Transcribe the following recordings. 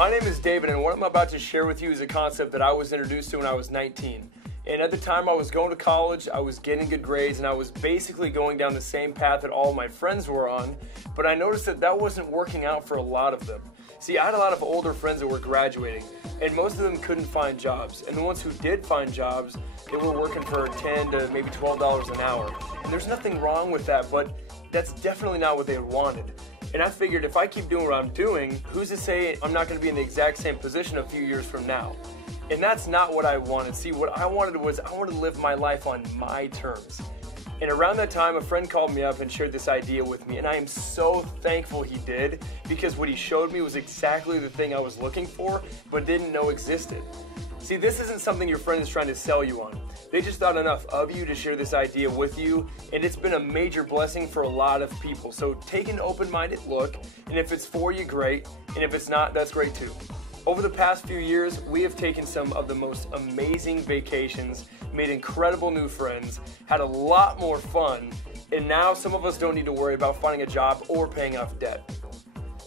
My name is David, and what I'm about to share with you is a concept that I was introduced to when I was 19. And at the time I was going to college, I was getting good grades, and I was basically going down the same path that all my friends were on, but I noticed that that wasn't working out for a lot of them. See, I had a lot of older friends that were graduating, and most of them couldn't find jobs. And the ones who did find jobs, they were working for $10 to maybe $12 an hour. And there's nothing wrong with that, but that's definitely not what they wanted. And I figured if I keep doing what I'm doing, who's to say I'm not going to be in the exact same position a few years from now? And that's not what I wanted. See, what I wanted was I wanted to live my life on my terms. And around that time, a friend called me up and shared this idea with me, and I am so thankful he did, because what he showed me was exactly the thing I was looking for, but didn't know existed. See, this isn't something your friend is trying to sell you on. They just thought enough of you to share this idea with you, and it's been a major blessing for a lot of people. So take an open-minded look, and if it's for you, great, and if it's not, that's great too. Over the past few years, we have taken some of the most amazing vacations, made incredible new friends, had a lot more fun, and now some of us don't need to worry about finding a job or paying off debt.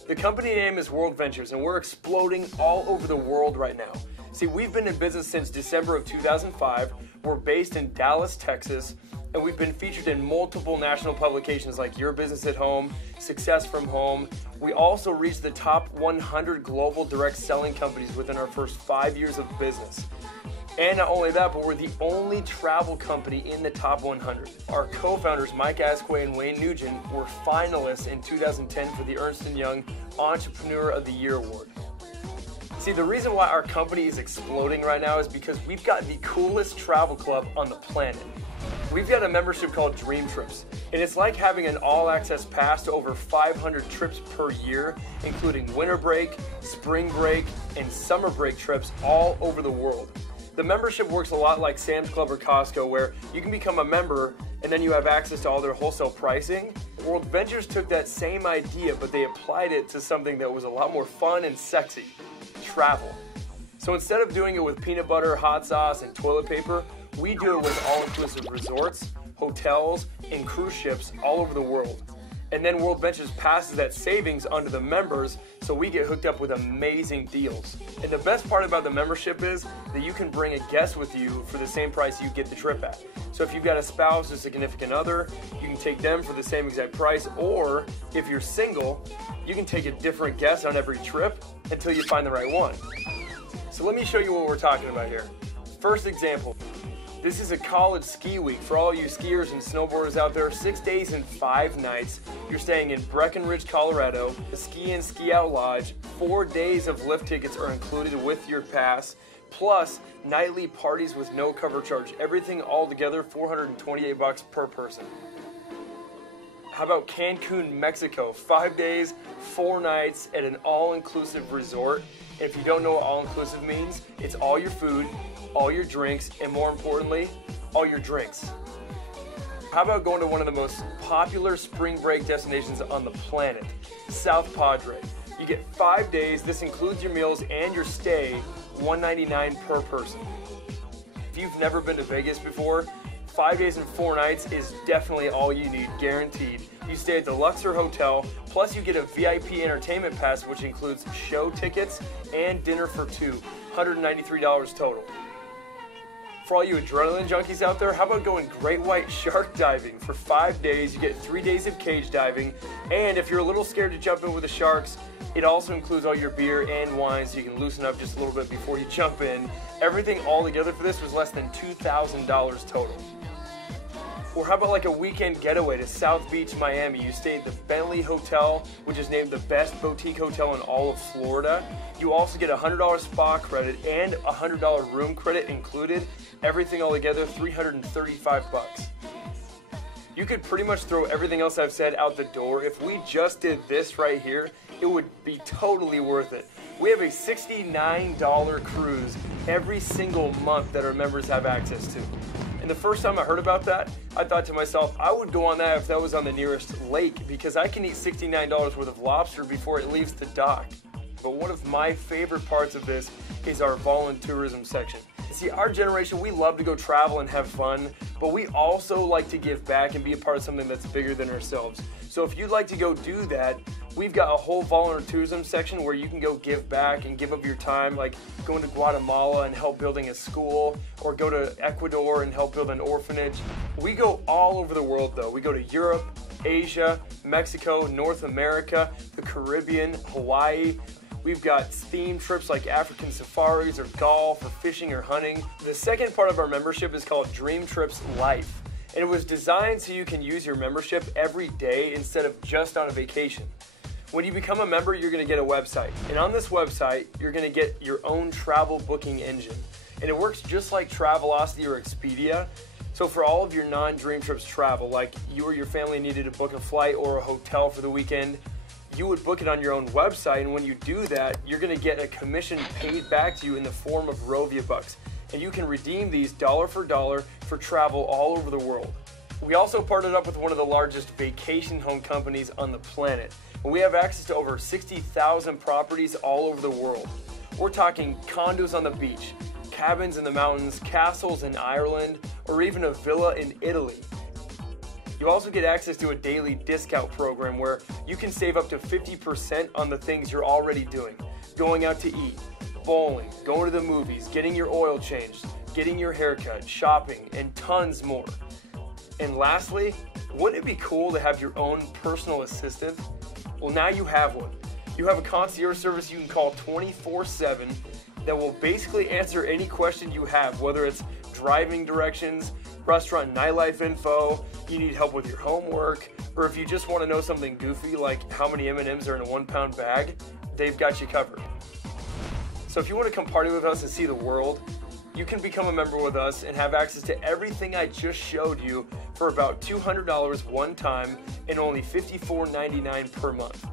The company name is WorldVentures, and we're exploding all over the world right now. See, we've been in business since December of 2005. We're based in Dallas, Texas, and we've been featured in multiple national publications like Your Business at Home, Success from Home. We also reached the top 100 global direct selling companies within our first 5 years of business. And not only that, but we're the only travel company in the top 100. Our co-founders, Mike Asquith and Wayne Nugent, were finalists in 2010 for the Ernst & Young Entrepreneur of the Year Award. See, the reason why our company is exploding right now is because we've got the coolest travel club on the planet. We've got a membership called Dream Trips, and it's like having an all-access pass to over 500 trips per year, including winter break, spring break, and summer break trips all over the world. The membership works a lot like Sam's Club or Costco, where you can become a member and then you have access to all their wholesale pricing. WorldVentures took that same idea, but they applied it to something that was a lot more fun and sexy: travel. So instead of doing it with peanut butter, hot sauce, and toilet paper, we do it with all-inclusive resorts, hotels, and cruise ships all over the world. And then WorldVentures passes that savings onto the members, so we get hooked up with amazing deals. And the best part about the membership is that you can bring a guest with you for the same price you get the trip at. So if you've got a spouse or significant other, you can take them for the same exact price, or if you're single, you can take a different guest on every trip until you find the right one. So let me show you what we're talking about here. First example. This is a college ski week for all you skiers and snowboarders out there. 6 days and 5 nights. You're staying in Breckenridge, Colorado, a ski in ski out lodge. 4 days of lift tickets are included with your pass, plus nightly parties with no cover charge. Everything all together, $428 per person. How about Cancun, Mexico? 5 days, 4 nights at an all-inclusive resort. And if you don't know what all-inclusive means, it's all your food, all your drinks, and more importantly, all your drinks. How about going to one of the most popular spring break destinations on the planet, South Padre? You get 5 days, this includes your meals and your stay, $199 per person. If you've never been to Vegas before, 5 days and 4 nights is definitely all you need, guaranteed. You stay at the Luxor Hotel, plus you get a VIP entertainment pass, which includes show tickets and dinner for two, $193 total. For all you adrenaline junkies out there, how about going great white shark diving? For 5 days, you get 3 days of cage diving, and if you're a little scared to jump in with the sharks, it also includes all your beer and wine, so you can loosen up just a little bit before you jump in. Everything all together for this was less than $2,000 total. Or how about like a weekend getaway to South Beach, Miami? You stay at the Bentley Hotel, which is named the best boutique hotel in all of Florida. You also get a $100 spa credit and a $100 room credit included. Everything all together, $335. You could pretty much throw everything else I've said out the door. If we just did this right here, it would be totally worth it. We have a $69 cruise every single month that our members have access to. And the first time I heard about that, I thought to myself, I would go on that if that was on the nearest lake, because I can eat $69 worth of lobster before it leaves the dock. But one of my favorite parts of this is our volunteerism section. See, our generation, we love to go travel and have fun, but we also like to give back and be a part of something that's bigger than ourselves. So if you'd like to go do that, We've got a whole volunteerism section where you can go give back and give up your time, like going to Guatemala and help building a school, or go to Ecuador and help build an orphanage. We go all over the world though. We go to Europe, Asia, Mexico, North America, the Caribbean, Hawaii. We've got themed trips like African safaris or golf or fishing or hunting. The second part of our membership is called Dream Trips Life. And it was designed so you can use your membership every day instead of just on a vacation. When you become a member, you're going to get a website. And on this website, you're going to get your own travel booking engine. And it works just like Travelocity or Expedia. So for all of your non-Dream Trips travel, like you or your family needed to book a flight or a hotel for the weekend, you would book it on your own website. And when you do that, you're going to get a commission paid back to you in the form of Rovia bucks. And you can redeem these dollar for travel all over the world. We also partnered up with one of the largest vacation home companies on the planet. And we have access to over 60,000 properties all over the world. We're talking condos on the beach, cabins in the mountains, castles in Ireland, or even a villa in Italy. You also get access to a daily discount program where you can save up to 50% on the things you're already doing. Going out to eat, bowling, going to the movies, getting your oil changed, getting your haircut, shopping, and tons more. And lastly, wouldn't it be cool to have your own personal assistant? Well, now you have one. You have a concierge service you can call 24/7 that will basically answer any question you have, whether it's driving directions, restaurant nightlife info, you need help with your homework, or if you just want to know something goofy like how many M&Ms are in a 1-pound bag, they've got you covered. So if you want to come party with us and see the world, you can become a member with us and have access to everything I just showed you for about $200 one time and only $54.99 per month.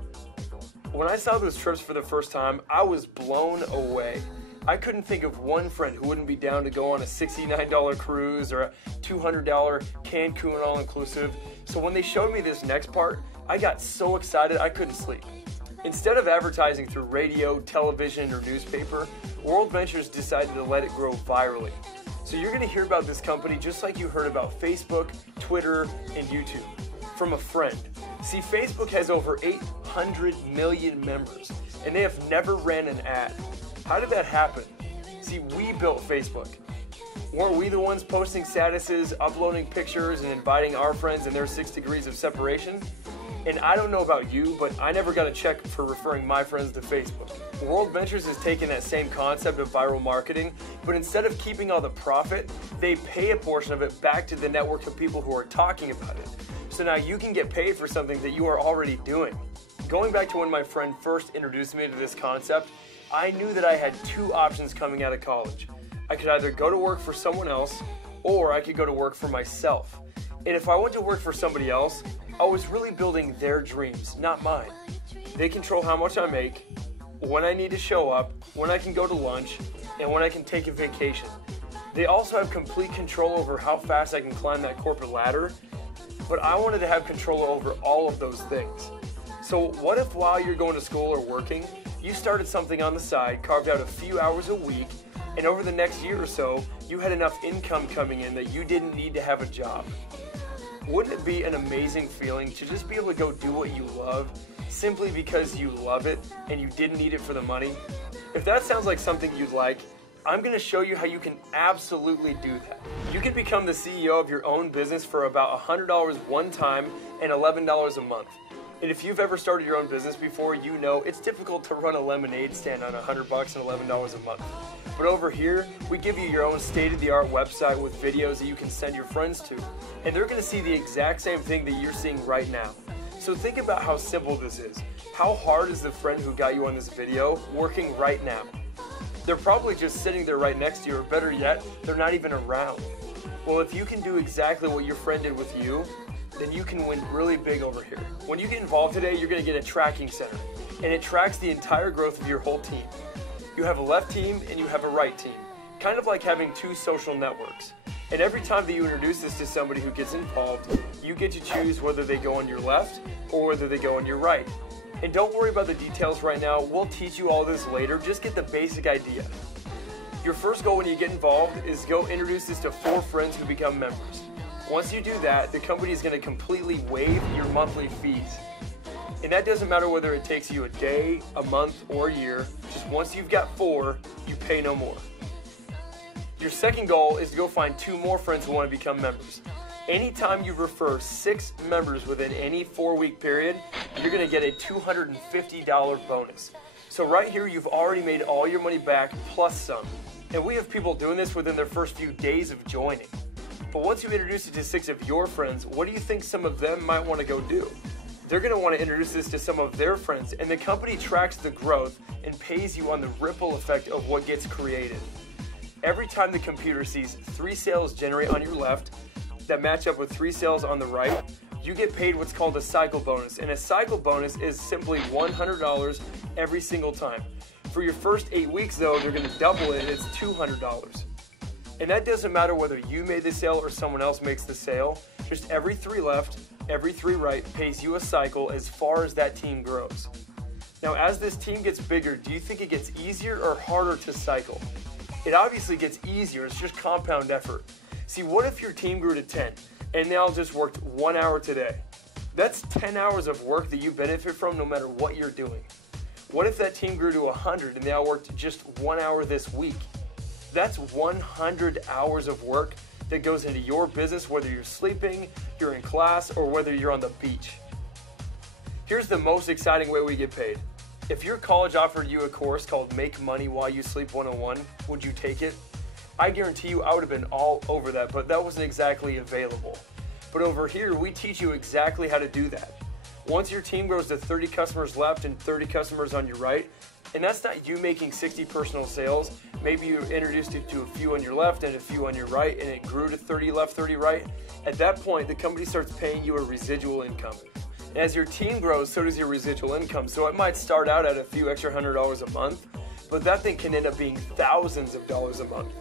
When I saw those trips for the first time, I was blown away. I couldn't think of one friend who wouldn't be down to go on a $69 cruise or a $200 Cancun all-inclusive. So when they showed me this next part, I got so excited I couldn't sleep. Instead of advertising through radio, television, or newspaper, WorldVentures decided to let it grow virally. So you're going to hear about this company just like you heard about Facebook, Twitter, and YouTube from a friend. See, Facebook has over 800 million members, and they have never ran an ad. How did that happen? See, we built Facebook. Weren't we the ones posting statuses, uploading pictures, and inviting our friends in their 6 degrees of separation? And I don't know about you, but I never got a check for referring my friends to Facebook. WorldVentures has taken that same concept of viral marketing, but instead of keeping all the profit, they pay a portion of it back to the network of people who are talking about it. So now you can get paid for something that you are already doing. Going back to when my friend first introduced me to this concept, I knew that I had two options coming out of college. I could either go to work for someone else, or I could go to work for myself. And if I went to work for somebody else, I was really building their dreams, not mine. They control how much I make, when I need to show up, when I can go to lunch, and when I can take a vacation. They also have complete control over how fast I can climb that corporate ladder, but I wanted to have control over all of those things. So what if while you're going to school or working, you started something on the side, carved out a few hours a week, and over the next year or so, you had enough income coming in that you didn't need to have a job? Wouldn't it be an amazing feeling to just be able to go do what you love simply because you love it and you didn't need it for the money? If that sounds like something you'd like, I'm going to show you how you can absolutely do that. You can become the CEO of your own business for about $100 one time and $11 a month. And if you've ever started your own business before, you know it's difficult to run a lemonade stand on $100 and $11 a month. But over here, we give you your own state-of-the-art website with videos that you can send your friends to. And they're going to see the exact same thing that you're seeing right now. So think about how simple this is. How hard is the friend who got you on this video working right now? They're probably just sitting there right next to you, or better yet, they're not even around. Well, if you can do exactly what your friend did with you, then you can win really big over here. When you get involved today, you're going to get a tracking center, and it tracks the entire growth of your whole team. You have a left team and you have a right team, kind of like having two social networks. And every time that you introduce this to somebody who gets involved, you get to choose whether they go on your left or whether they go on your right. And don't worry about the details right now. We'll teach you all this later. Just get the basic idea. Your first goal when you get involved is go introduce this to 4 friends who become members. Once you do that, the company is going to completely waive your monthly fees. And that doesn't matter whether it takes you a day, a month, or a year. Just once you've got 4, you pay no more. Your second goal is to go find 2 more friends who want to become members. Anytime you refer 6 members within any 4-week period, you're going to get a $250 bonus. So right here, you've already made all your money back plus some. And we have people doing this within their first few days of joining. But once you introduce it to 6 of your friends, what do you think some of them might want to go do? They're going to want to introduce this to some of their friends, and the company tracks the growth and pays you on the ripple effect of what gets created. Every time the computer sees 3 sales generate on your left that match up with 3 sales on the right, you get paid what's called a cycle bonus. And a cycle bonus is simply $100 every single time. For your first 8 weeks though, they're going to double it, it's $200. And that doesn't matter whether you made the sale or someone else makes the sale. Just every 3 left, every 3 right pays you a cycle as far as that team grows. Now, as this team gets bigger, do you think it gets easier or harder to cycle? It obviously gets easier, it's just compound effort. See, what if your team grew to 10 and they all just worked 1 hour today? That's 10 hours of work that you benefit from no matter what you're doing. What if that team grew to 100 and they all worked just 1 hour this week? That's 100 hours of work that goes into your business, whether you're sleeping, you're in class, or whether you're on the beach. Here's the most exciting way we get paid. If your college offered you a course called Make Money While You Sleep 101, would you take it? I guarantee you I would have been all over that, but that wasn't exactly available. But over here, we teach you exactly how to do that. Once your team grows to 30 customers left and 30 customers on your right, and that's not you making 60 personal sales, maybe you introduced it to a few on your left and a few on your right, and it grew to 30 left, 30 right. At that point, the company starts paying you a residual income. And as your team grows, so does your residual income. So it might start out at a few extra $100 a month, but that thing can end up being thousands of dollars a month.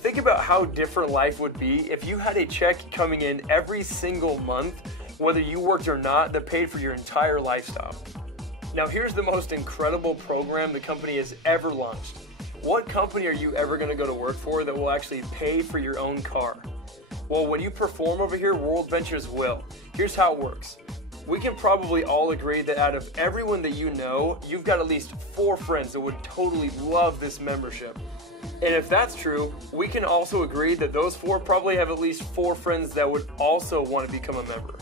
Think about how different life would be if you had a check coming in every single month, whether you worked or not, that paid for your entire lifestyle. Now here's the most incredible program the company has ever launched. What company are you ever going to go to work for that will actually pay for your own car? Well, when you perform over here, WorldVentures will. Here's how it works. We can probably all agree that out of everyone that you know, you've got at least 4 friends that would totally love this membership. And if that's true, we can also agree that those 4 probably have at least 4 friends that would also want to become a member.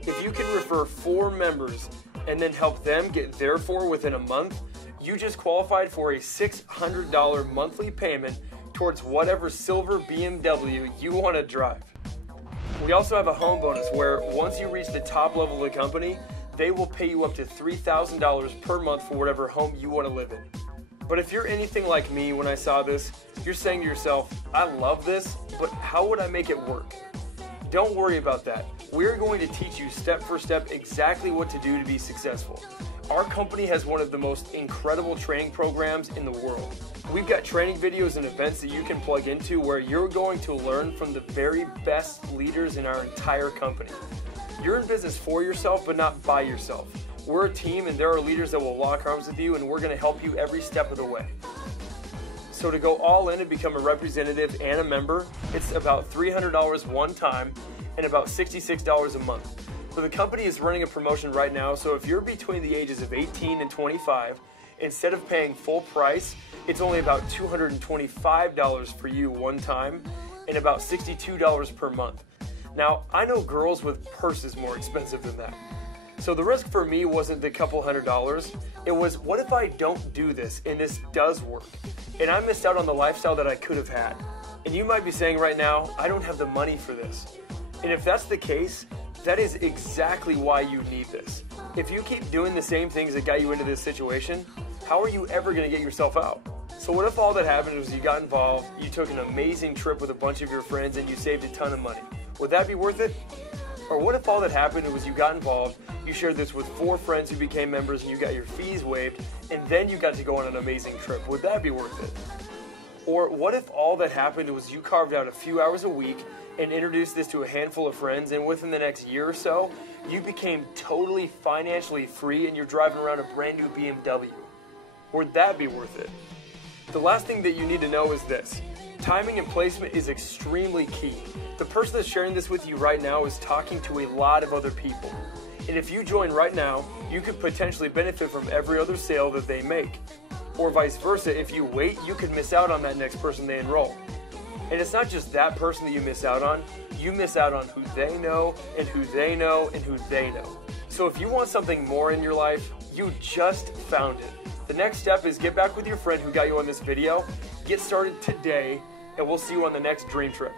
If you can refer 4 members and then help them get their 4 within a month, you just qualified for a $600 monthly payment towards whatever silver BMW you want to drive. We also have a home bonus where once you reach the top level of the company, they will pay you up to $3,000 per month for whatever home you want to live in. But if you're anything like me when I saw this, you're saying to yourself, I love this, but how would I make it work? Don't worry about that. We're going to teach you step for step exactly what to do to be successful. Our company has one of the most incredible training programs in the world. We've got training videos and events that you can plug into where you're going to learn from the very best leaders in our entire company. You're in business for yourself, but not by yourself. We're a team and there are leaders that will lock arms with you and we're going to help you every step of the way. So to go all in and become a representative and a member, it's about $300 one time and about $66 a month. So the company is running a promotion right now, so if you're between the ages of 18 and 25, instead of paying full price, it's only about $225 for you one time and about $62 per month. Now, I know girls with purses more expensive than that. So the risk for me wasn't the couple $100, it was what if I don't do this and this does work? And I missed out on the lifestyle that I could have had. And you might be saying right now, I don't have the money for this. And if that's the case, that is exactly why you need this. If you keep doing the same things that got you into this situation, how are you ever going to get yourself out? So what if all that happened was you got involved, you took an amazing trip with a bunch of your friends and you saved a ton of money? Would that be worth it? Or what if all that happened was you got involved, you shared this with 4 friends who became members and you got your fees waived, and then you got to go on an amazing trip? Would that be worth it? Or what if all that happened was you carved out a few hours a week and introduced this to a handful of friends, and within the next year or so, you became totally financially free and you're driving around a brand new BMW? Would that be worth it? The last thing that you need to know is this. Timing and placement is extremely key. The person that's sharing this with you right now is talking to a lot of other people. And if you join right now, you could potentially benefit from every other sale that they make. Or vice versa, if you wait, you could miss out on that next person they enroll. And it's not just that person that you miss out on who they know and who they know and who they know. So if you want something more in your life, you just found it. The next step is get back with your friend who got you on this video, get started today, and we'll see you on the next dream trip.